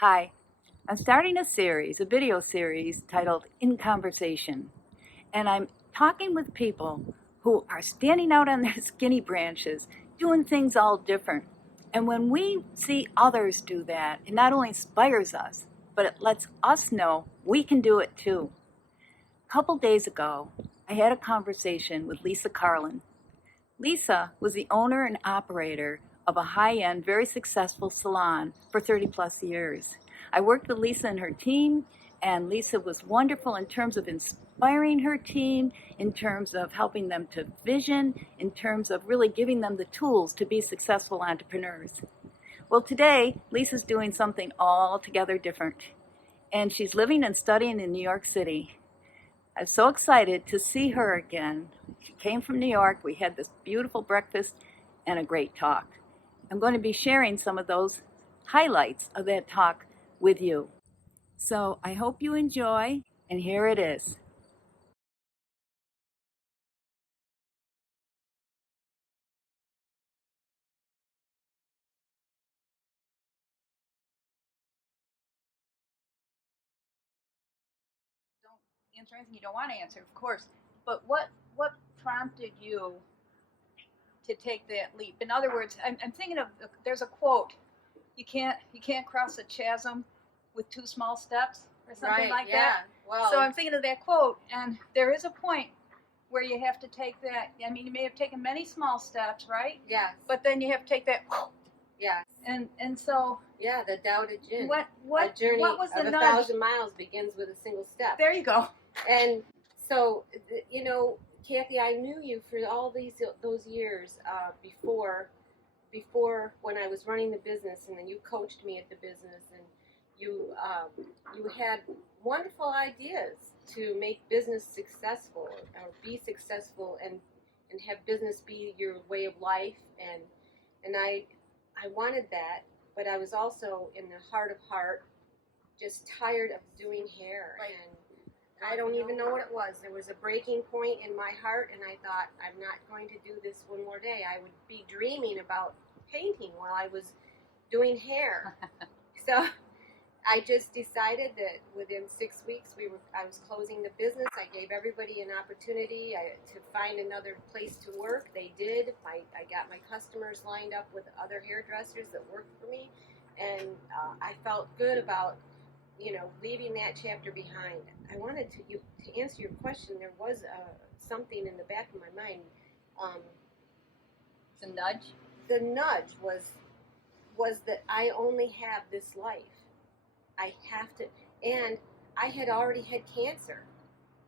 Hi, I'm starting a video series titled In Conversation, and I'm talking with people who are standing out on their skinny branches, doing things all different. And when we see others do that, it not only inspires us, but it lets us know we can do it too. A couple days ago, I had a conversation with Lisa Carlin. Lisa was the owner and operator of a high-end, very successful salon for 30 plus years. I worked with Lisa and her team, and Lisa was wonderful in terms of inspiring her team, in terms of helping them to vision, in terms of really giving them the tools to be successful entrepreneurs. Well, today, Lisa's doing something altogether different, and she's living and studying in New York City. I'm so excited to see her again. She came from New York. We had this beautiful breakfast and a great talk. I'm going to be sharing some of those highlights of that talk with you. So I hope you enjoy, and here it is. Don't answer anything you don't want to answer, of course. But what prompted you to take that leap? In other words, I'm thinking of there's a quote: you can't cross a chasm with two small steps, or something Right, like yeah. that. Well, So I'm thinking of that quote, and there is a point where you have to take that. I mean, you may have taken many small steps, right? yes, But then you have to take that, yes, and so yeah. The Tao Te Ching. what A journey what was the of nudge? 1,000 miles begins with a single step. There you go. And so, Kathy, I knew you for all those years before when I was running the business, and then you coached me at the business, and you had wonderful ideas to make business successful or be successful and have business be your way of life and I wanted that, but I was also in the heart of heart just tired of doing hair. Right. And I don't even know what it was. There was a breaking point in my heart, and I thought, I'm not going to do this one more day. I would be dreaming about painting while I was doing hair. So I just decided that within 6 weeks I was closing the business. I gave everybody an opportunity to find another place to work. They did. I got my customers lined up with other hairdressers that worked for me, and I felt good about leaving that chapter behind. I wanted to answer your question. There was something in the back of my mind. Um, It's a nudge. the nudge was that I only have this life. I have to, and I had already had cancer,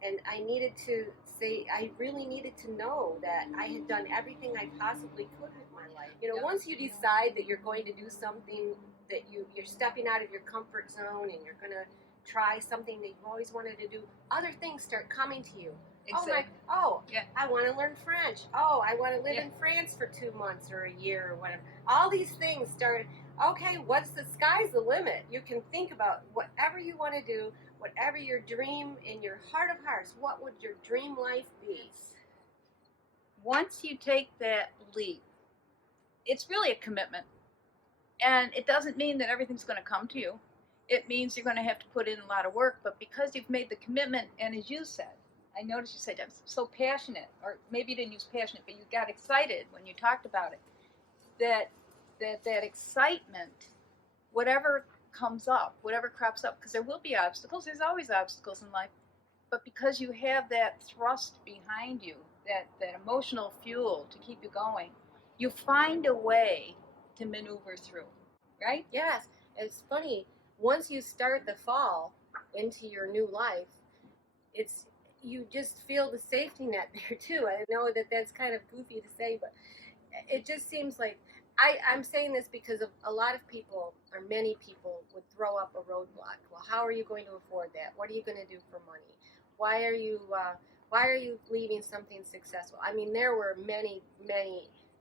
and I needed to say, I really needed to know that I had done everything I possibly could with my life. Once you decide that you're going to do something, that you're stepping out of your comfort zone and you're going to try something that you've always wanted to do, other things start coming to you. Exactly. Yeah. I want to learn French. Oh, I want to live in France for 2 months or a year or whatever. All these things start. Okay, what's the sky's the limit? You can think about whatever you want to do, whatever your dream in your heart of hearts. What would your dream life be? Once you take that leap, it's really a commitment, and it doesn't mean that everything's going to come to you. It means you're going to have to put in a lot of work, but because you've made the commitment, and as you said, I noticed you said I'm so passionate, or maybe you didn't use passionate, but you got excited when you talked about it. That excitement, whatever comes up, whatever crops up, because there will be obstacles. There's always obstacles in life, but because you have that thrust behind you, that emotional fuel to keep you going, you find a way to maneuver through, right? Yes, it's funny. Once you start the fall into your new life, it's you just feel the safety net there too. I know that that's kind of goofy to say, but it just seems like I'm saying this because of a lot of people, or many people, would throw up a roadblock. Well, how are you going to afford that? What are you going to do for money? Why are you leaving something successful? I mean, there were many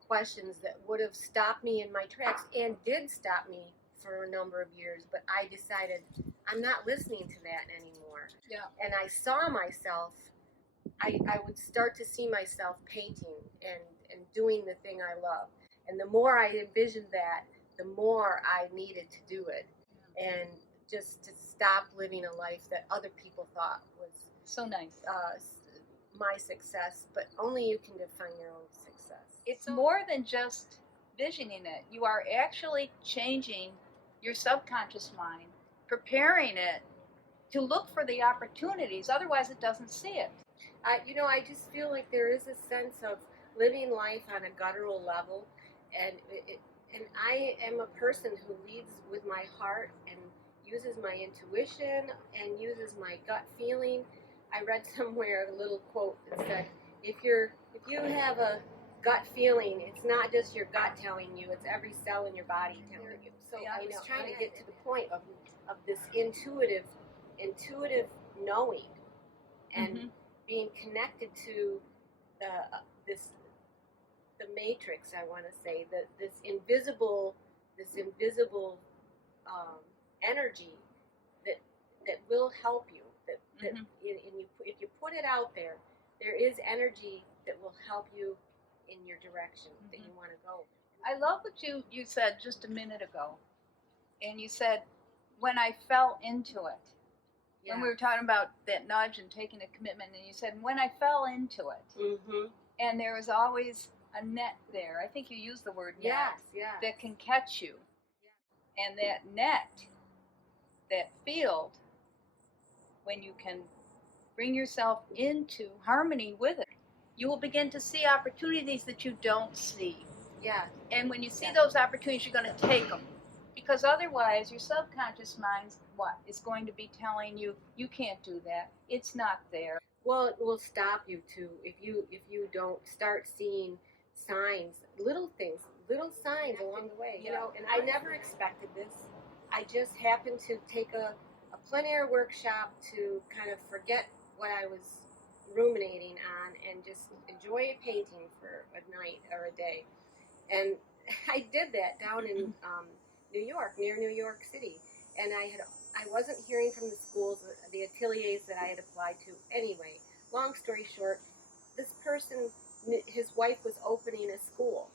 questions that would have stopped me in my tracks and did stop me for a number of years. But I decided I'm not listening to that anymore. Yeah. And I saw myself. I would start to see myself painting and doing the thing I love. And the more I envisioned that, the more I needed to do it. and just to stop living a life that other people thought was So nice. my success, but only you can define your own success. It's more than just visioning it. You are actually changing your subconscious mind, preparing it to look for the opportunities. Otherwise, it doesn't see it. I just feel like there is a sense of living life on a guttural level, and and I am a person who leads with my heart and uses my intuition and uses my gut feeling. I read somewhere a little quote that said, if you have a gut feeling, it's not just your gut telling you; it's every cell in your body telling you. So I was trying to get to the point of this intuitive knowing and being connected to this the matrix. I want to say that this invisible energy that will help you. That and you, if you put it out there, there is energy that will help you in your direction that you want to go. I love what you said just a minute ago. And you said, when I fell into it. Yeah. When we were talking about that nudge and taking a commitment, and you said, when I fell into it. And there is always a net there. I think you used the word net. Yes. That can catch you. And that net, that field, when you can bring yourself into harmony with it, you will begin to see opportunities that you don't see. Yeah. And when you see those opportunities, you're going to take them. Because otherwise, your subconscious mind, is going to be telling you, you can't do that. It's not there. Well, it will stop you too if you don't start seeing signs, little things, little signs along the way. You know, and I never expected this. I just happened to take a plein air workshop to kind of forget what I was ruminating on and just enjoy painting for a night or a day. And I did that down in New York, near New York City, and I wasn't hearing from the schools, the ateliers that I had applied to anyway. Long story short, this person, his wife was opening a school,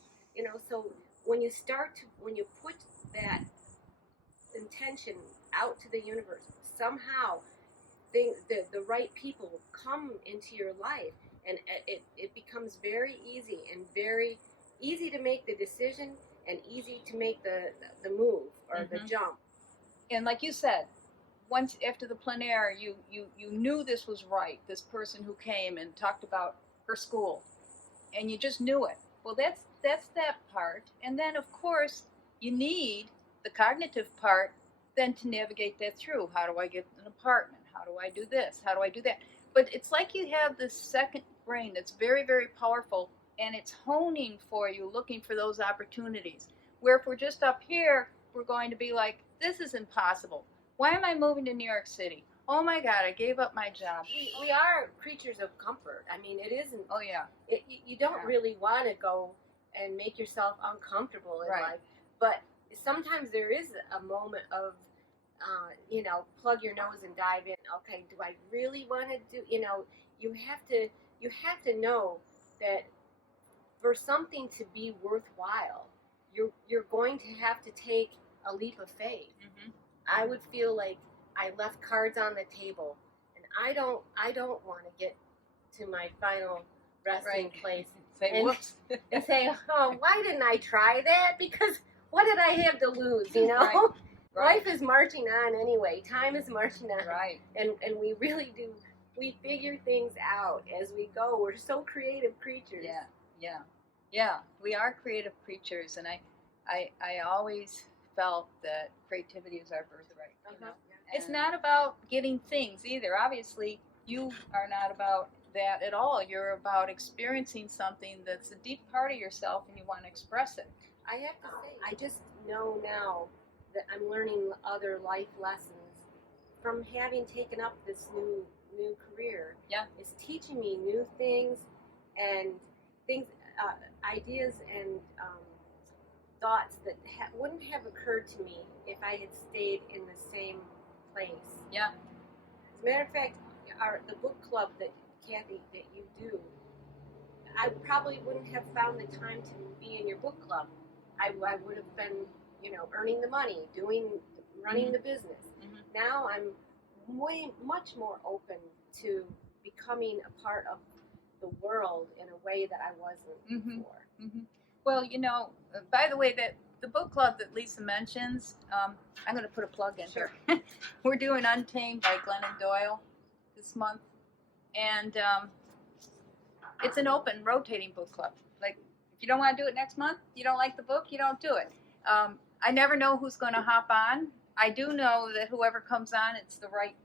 so when you put that intention out to the universe, somehow the right people come into your life, and it becomes very easy and very easy to make the decision and easy to make the move or the jump. And like you said, once after the plein air, you knew this was right. This person who came and talked about her school, and you just knew it. Well, that's that part. And then, of course, you need the cognitive part then to navigate that through. How do I get an apartment? How do I do this? How do I do that? But it's like you have this second brain that's very, very powerful, and it's honing for you, looking for those opportunities. Where if we're just up here, we're going to be like, this is impossible. Why am I moving to New York City? Oh my God, I gave up my job. We are creatures of comfort. I mean, it isn't. Oh yeah. You don't really want to go and make yourself uncomfortable in life, but sometimes there is a moment of, plug your nose and dive in. Okay, do I really want to do? You have to know that for something to be worthwhile, you're going to have to take a leap of faith. I would feel like I left cards on the table, and I don't want to get to my final resting place and say, oh, why didn't I try that? Because what did I have to lose? Life is marching on anyway. Time is marching on. And we really do. We figure things out as we go. We're so creative creatures. Yeah. We are creative creatures, and I always felt that creativity is our birthright. It's not about getting things either. Obviously, you are not about that at all. You're about experiencing something that's a deep part of yourself, and you want to express it. I have to say, I just know now that I'm learning other life lessons from having taken up this new career. It's teaching me new things and ideas and thoughts that wouldn't have occurred to me if I had stayed in the same place. As a matter of fact, the book club that Kathy, that you do, I probably wouldn't have found the time to be in your book club. I would have been, earning the money, running the business. Mhm. Now I'm much more open to becoming a part of the world in a way that I wasn't Mhm. before. Well, by the way, that the book club that Lisa mentions, I'm going to put a plug in Sure. here. We're doing Untamed by Glennon Doyle this month, and it's an open, rotating book club. Like, if you don't want to do it next month, you don't like the book, you don't do it. I never know who's going to hop on. I do know that whoever comes on, it's the right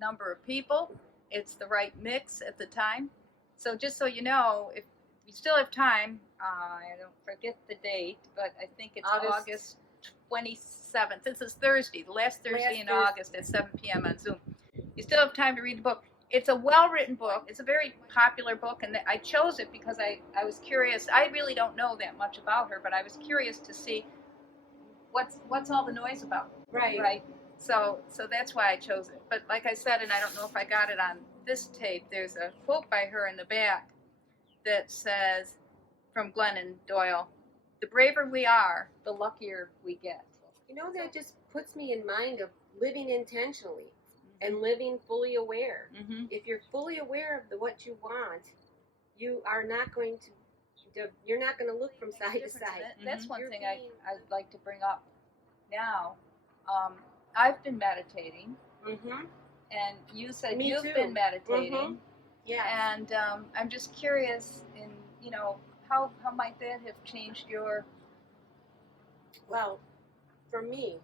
number of people, it's the right mix at the time. So just so you know, if you still have time, I don't forget the date, but I think it's August 27th. This is Thursday, the last Thursday in August at 7 p.m. on Zoom. You still have time to read the book. It's a well-written book. It's a very popular book, and I chose it because I was curious. I really don't know that much about her, but I was curious to see what's all the noise about. Right. So that's why I chose it. But like I said, and I don't know if I got it on this tape, there's a quote by her in the back that says, from Glennon Doyle, "The braver we are, the luckier we get." That just puts me in mind of living intentionally and living fully aware. Mm-hmm. If you're fully aware of what you want, you are not going to. You're not going to look from side to side. That's one You're thing being- I'd like to bring up now. I've been meditating, Mhm. and you said Me you've too. been meditating, Yeah. and I'm just curious in how might that have changed your. Well, for me,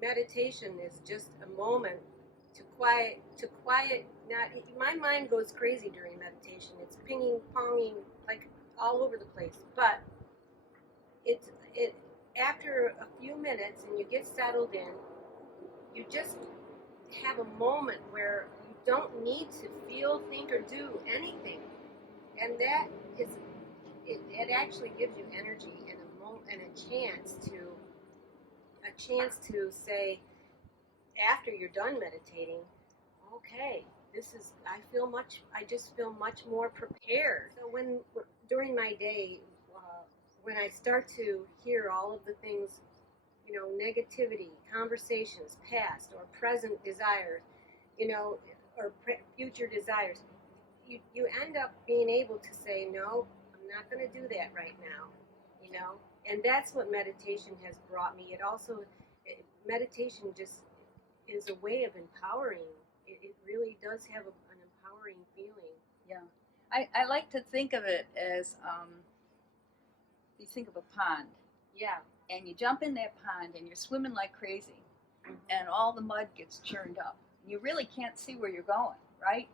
meditation is just a moment to quiet. Not my mind goes crazy during meditation. It's pinging, ponging like all over the place. But it after a few minutes and you get settled in, you just have a moment where you don't need to feel, think, or do anything, and that is it actually gives you energy and a chance to say after you're done meditating, okay, I just feel much more prepared. So during my day, when I start to hear all of the things, negativity, conversations, past or present desires, or future desires, you end up being able to say, no, I'm not going to do that right now, and that's what meditation has brought me. Meditation just is a way of empowering. It really does have an empowering feeling. Yeah, I like to think of it as you think of a pond. Yeah. And you jump in that pond and you're swimming like crazy, and all the mud gets churned up. You really can't see where you're going, right?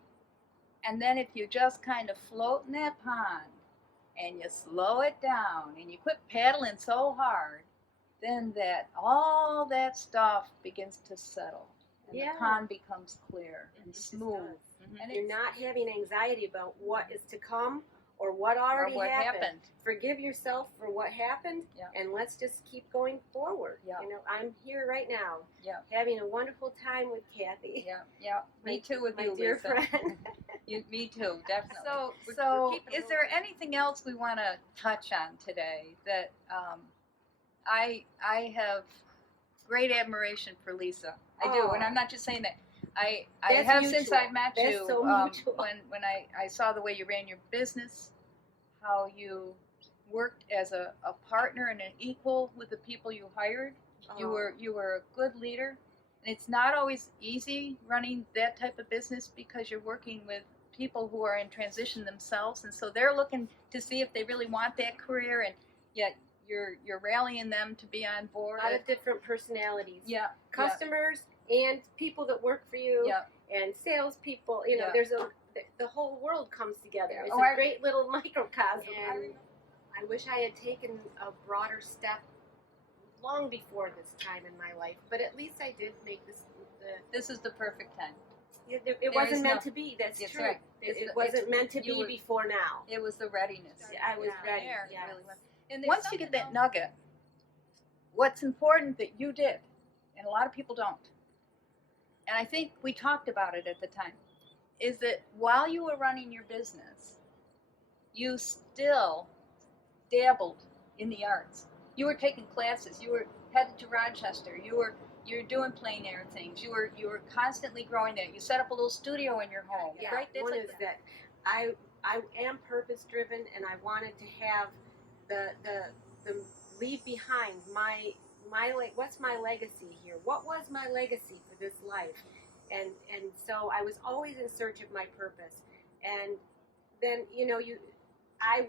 And then if you just kind of float in that pond and you slow it down and you quit paddling so hard, then all that stuff begins to settle, and the pond becomes clear and smooth. And you're not having anxiety about what is to come or what already happened. Forgive yourself for what happened, and let's just keep going forward. Yeah. I'm here right now, having a wonderful time with Kathy. Yeah. Me too with you, my dear Lisa. friend. Me too, definitely. So we're keeping is there anything else we want to touch on today that I have great admiration for Lisa. I do, and I'm not just saying that. I have mutual. Since I met That's you, so mutual. when I saw the way you ran your business, how you worked as a partner and an equal with the people you hired. You were a good leader, and it's not always easy running that type of business because you're working with people who are in transition themselves, and so they're looking to see if they really want that career, and yet you're rallying them to be on board. A lot of different personalities. Yeah. Customers and people that work for you. Yeah. And salespeople. The whole world comes together. It's Oh, a great little microcosm. And I wish I had taken a broader step long before this time in my life, but at least I did make this. This is the perfect time. It wasn't meant to be. That's true. Right. It wasn't meant to be before now. It was the readiness. I was ready. Yes. Really was. And once you get that nugget, what's important that you did, and a lot of people don't, and I think we talked about it at the time, is that while you were running your business, you still dabbled in the arts. You were taking classes. You were headed to Rochester. You're doing plein air things. You were constantly growing there. You set up a little studio in your home, Yeah, right? It's one like is that I am purpose driven, and I wanted to have the leave behind my what's my legacy here? What was my legacy for this life? And so I was always in search of my purpose. And then I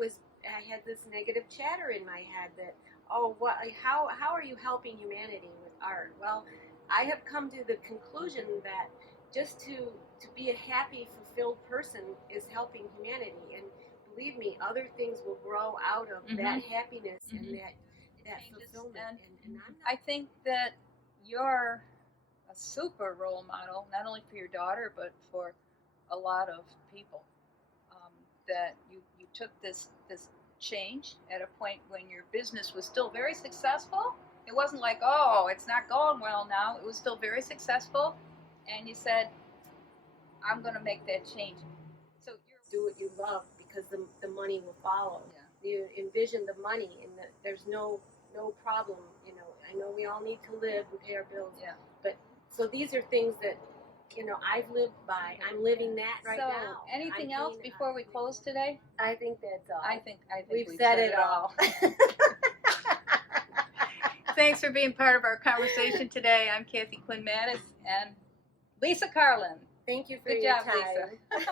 had this negative chatter in my head that, oh, what, how are you helping humanity with art? Well, I have come to the conclusion that just to be a happy, fulfilled person is helping humanity. And believe me, other things will grow out of that happiness and that fulfillment. And I'm not, I think that you're a super role model, not only for your daughter, but for a lot of people. That you took this change at a point when your business was still very successful. It wasn't like, oh, it's not going well now. It was still very successful, and you said, I'm going to make that change. So do what you love, because the money will follow. Yeah. You envision the money, and there's no problem. I know we all need to live and pay our bills. Yeah. But so these are things that I've lived by. I'm living that right now. So, anything else before we close today? I think that's all. I think we've said it all. Thanks for being part of our conversation today. I'm Kathy Quinn Mattis and Lisa Carlin. Thank you for Good your job, time. Lisa.